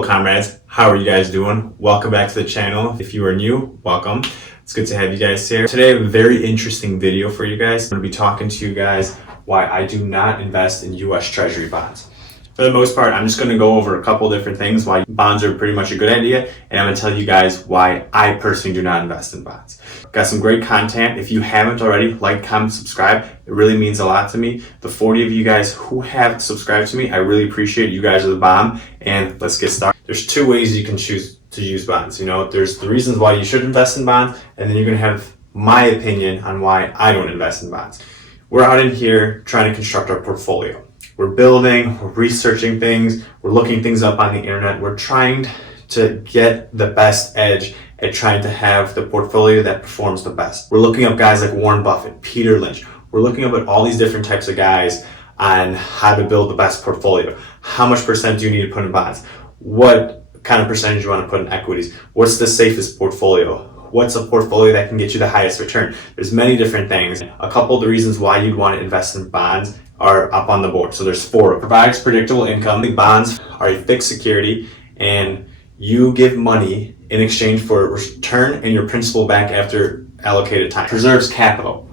Hello comrades, how are you guys doing? Welcome back to the channel. If you are new, welcome. It's good to have you guys here. Today I have a very interesting video for you guys. I'm going to be talking to you guys why I do not invest in US Treasury bonds. For the most part, I'm just going to go over a couple different things why bonds are pretty much a good idea, and I'm going to tell you guys why I personally do not invest in bonds. Got some great content. If you haven't already, like, comment, subscribe. It really means a lot to me. The 40 of you guys who have subscribed to me, I really appreciate it. You guys are the bomb, and let's get started. There's two ways you can choose to use bonds. There's the reasons why you should invest in bonds, and then you're going to have my opinion on why I don't invest in bonds. We're out in here trying to construct our portfolio. We're building, we're researching things, we're looking things up on the internet. We're trying to get the best edge at trying to have the portfolio that performs the best. We're looking up guys like Warren Buffett, Peter Lynch. We're looking up at all these different types of guys on how to build the best portfolio. How much percent do you need to put in bonds? What kind of percentage you want to put in equities? What's the safest portfolio? What's a portfolio that can get you the highest return? There's many different things. A couple of the reasons why you'd want to invest in bonds are up on the board. So there's four. It provides predictable income. The bonds are a fixed security, and you give money in exchange for a return and your principal back after allocated time. Preserves capital.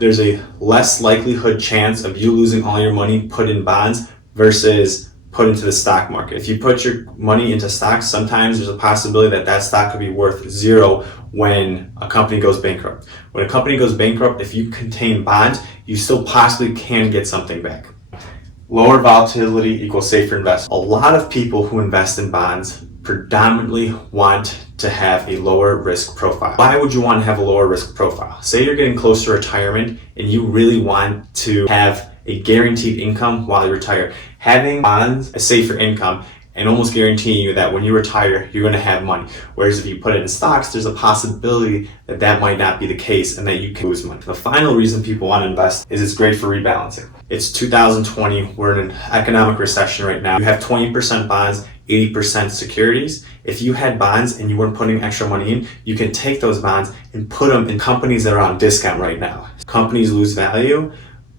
There's a less likelihood chance of you losing all your money put in bonds versus put into the stock market. If you put your money into stocks, sometimes there's a possibility that that stock could be worth zero when a company goes bankrupt. When a company goes bankrupt, if you contain bonds, you still possibly can get something back. Lower volatility equals safer investment. A lot of people who invest in bonds predominantly want to have a lower risk profile. Why would you want to have a lower risk profile? Say you're getting close to retirement and you really want to have a guaranteed income while you retire. Having bonds, a safer income, and almost guaranteeing you that when you retire, you're going to have money. Whereas if you put it in stocks, there's a possibility that that might not be the case and that you can lose money. The final reason people want to invest is it's great for rebalancing. It's 2020. We're in an economic recession right now. You have 20% bonds, 80% securities. If you had bonds and you weren't putting extra money in, you can take those bonds and put them in companies that are on discount right now. Companies lose value,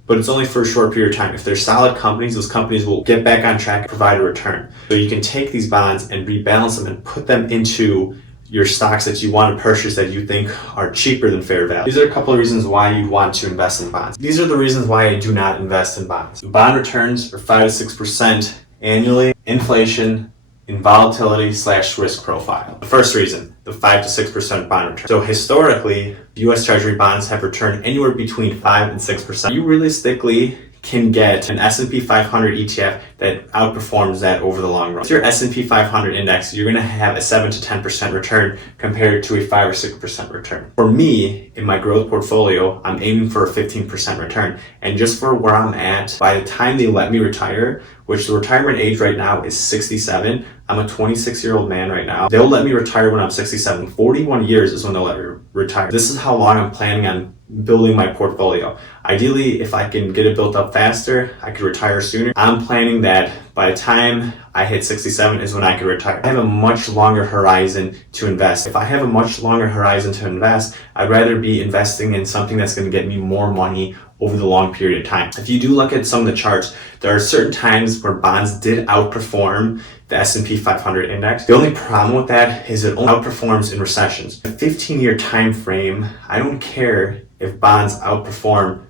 but it's only for a short period of time. If they're solid companies, those companies will get back on track and provide a return. So you can take these bonds and rebalance them and put them into your stocks that you want to purchase that you think are cheaper than fair value. These are a couple of reasons why you'd want to invest in bonds. These are the reasons why I do not invest in bonds. Bond returns are 5 to 6% annually. Inflation and volatility / risk profile. The first reason, the 5 to 6% bond return. So historically, US Treasury bonds have returned anywhere between 5 and 6%. You realistically can get an S&P 500 ETF that outperforms that over the long run. With your S&P 500 index, you're going to have a 7 to 10% return compared to a 5 or 6% return. For me, in my growth portfolio, I'm aiming for a 15% return. And just for where I'm at, by the time they let me retire, which the retirement age right now is 67. I'm a 26-year-old man right now. They'll let me retire when I'm 67. 41 years is when they'll let me retire. This is how long I'm planning on building my portfolio. Ideally, if I can get it built up faster, I could retire sooner. I'm planning that by the time I hit 67 is when I could retire. I have a much longer horizon to invest. If I have a much longer horizon to invest, I'd rather be investing in something that's going to get me more money over the long period of time. If you do look at some of the charts, there are certain times where bonds did outperform the S&P 500 index. The only problem with that is it only outperforms in recessions. A 15-year time frame, I don't care if bonds outperform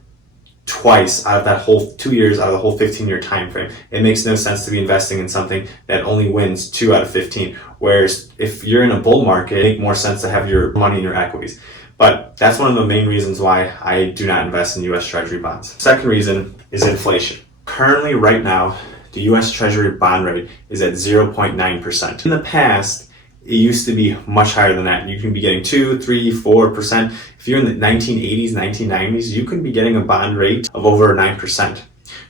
twice out of that whole 2 years out of the whole 15-year time frame. It makes no sense to be investing in something that only wins 2 out of 15. Whereas if you're in a bull market, it makes more sense to have your money in your equities. But that's one of the main reasons why I do not invest in US Treasury bonds. Second reason is inflation. Currently, right now, the US Treasury bond rate is at 0.9%. In the past, it used to be much higher than that. You can be getting 2, 3, 4%. If you're in the 1980s, 1990s, you can be getting a bond rate of over 9%.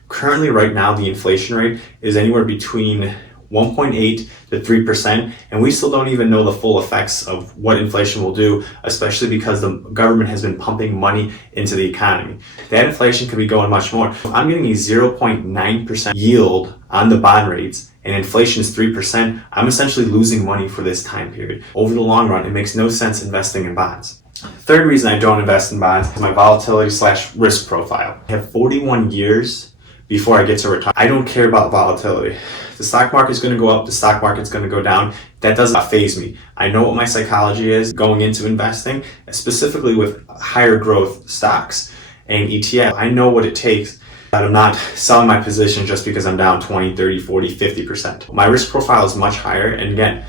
Currently, right now, the inflation rate is anywhere between 1.8 to 3%, and we still don't even know the full effects of what inflation will do, especially because the government has been pumping money into the economy. That inflation could be going much more. If I'm getting a 0.9% yield on the bond rates and inflation is 3%, I'm essentially losing money for this time period. Over the long run, it makes no sense investing in bonds. Third reason I don't invest in bonds is my volatility / risk profile. I have 41 years before I get to retire. I don't care about volatility. The stock market's going to go up, the stock market's going to go down. That doesn't faze me. I know what my psychology is going into investing, specifically with higher growth stocks and ETF. I know what it takes, that I'm not selling my position just because I'm down 20, 30, 40, 50%. My risk profile is much higher. And again,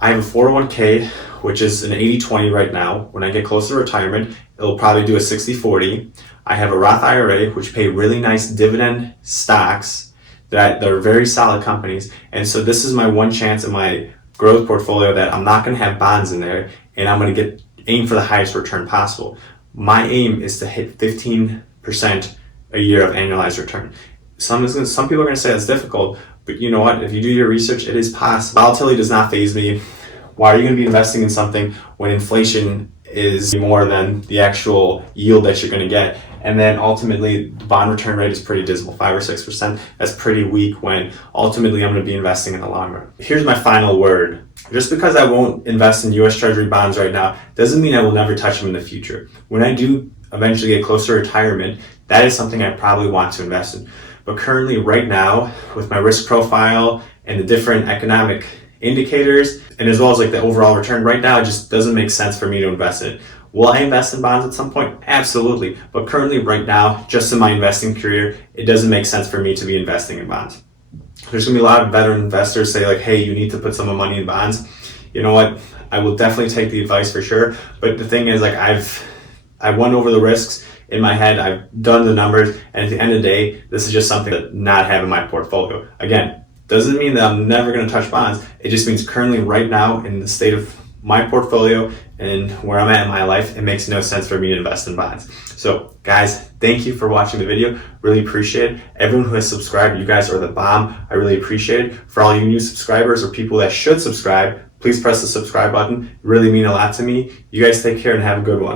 I have a 401k, which is an 80-20 right now. When I get closer to retirement, it'll probably do a 60-40. I have a Roth IRA, which pay really nice dividend stocks that they're very solid companies. And so this is my one chance in my growth portfolio that I'm not going to have bonds in there, and I'm going to aim for the highest return possible. My aim is to hit 15% a year of annualized return. Some people are going to say that's difficult, but you know what? If you do your research, it is possible. Volatility does not faze me. Why are you going to be investing in something when inflation is more than the actual yield that you're going to get? And then ultimately, the bond return rate is pretty dismal, 5 or 6%. That's pretty weak when ultimately I'm going to be investing in the long run. Here's my final word. Just because I won't invest in US Treasury bonds right now doesn't mean I will never touch them in the future. When I do eventually get closer to retirement, that is something I probably want to invest in. But currently, right now, with my risk profile and the different economic indicators, and as well as like the overall return, right now it just doesn't make sense for me to invest in it. Will I invest in bonds at some point? Absolutely. But currently, right now, just in my investing career, it doesn't make sense for me to be investing in bonds. There's gonna be a lot of veteran investors say like, hey, you need to put some money in bonds. You know what? I will definitely take the advice for sure. But the thing is, like, I went over the risks in my head, I've done the numbers, and at the end of the day, this is just something that not have in my portfolio. Again, doesn't mean that I'm never going to touch bonds. It just means currently right now in the state of my portfolio and where I'm at in my life, it makes no sense for me to invest in bonds. So guys, thank you for watching the video. Really appreciate it. Everyone who has subscribed, you guys are the bomb. I really appreciate it. For all you new subscribers or people that should subscribe, please press the subscribe button. It really means a lot to me. You guys take care and have a good one.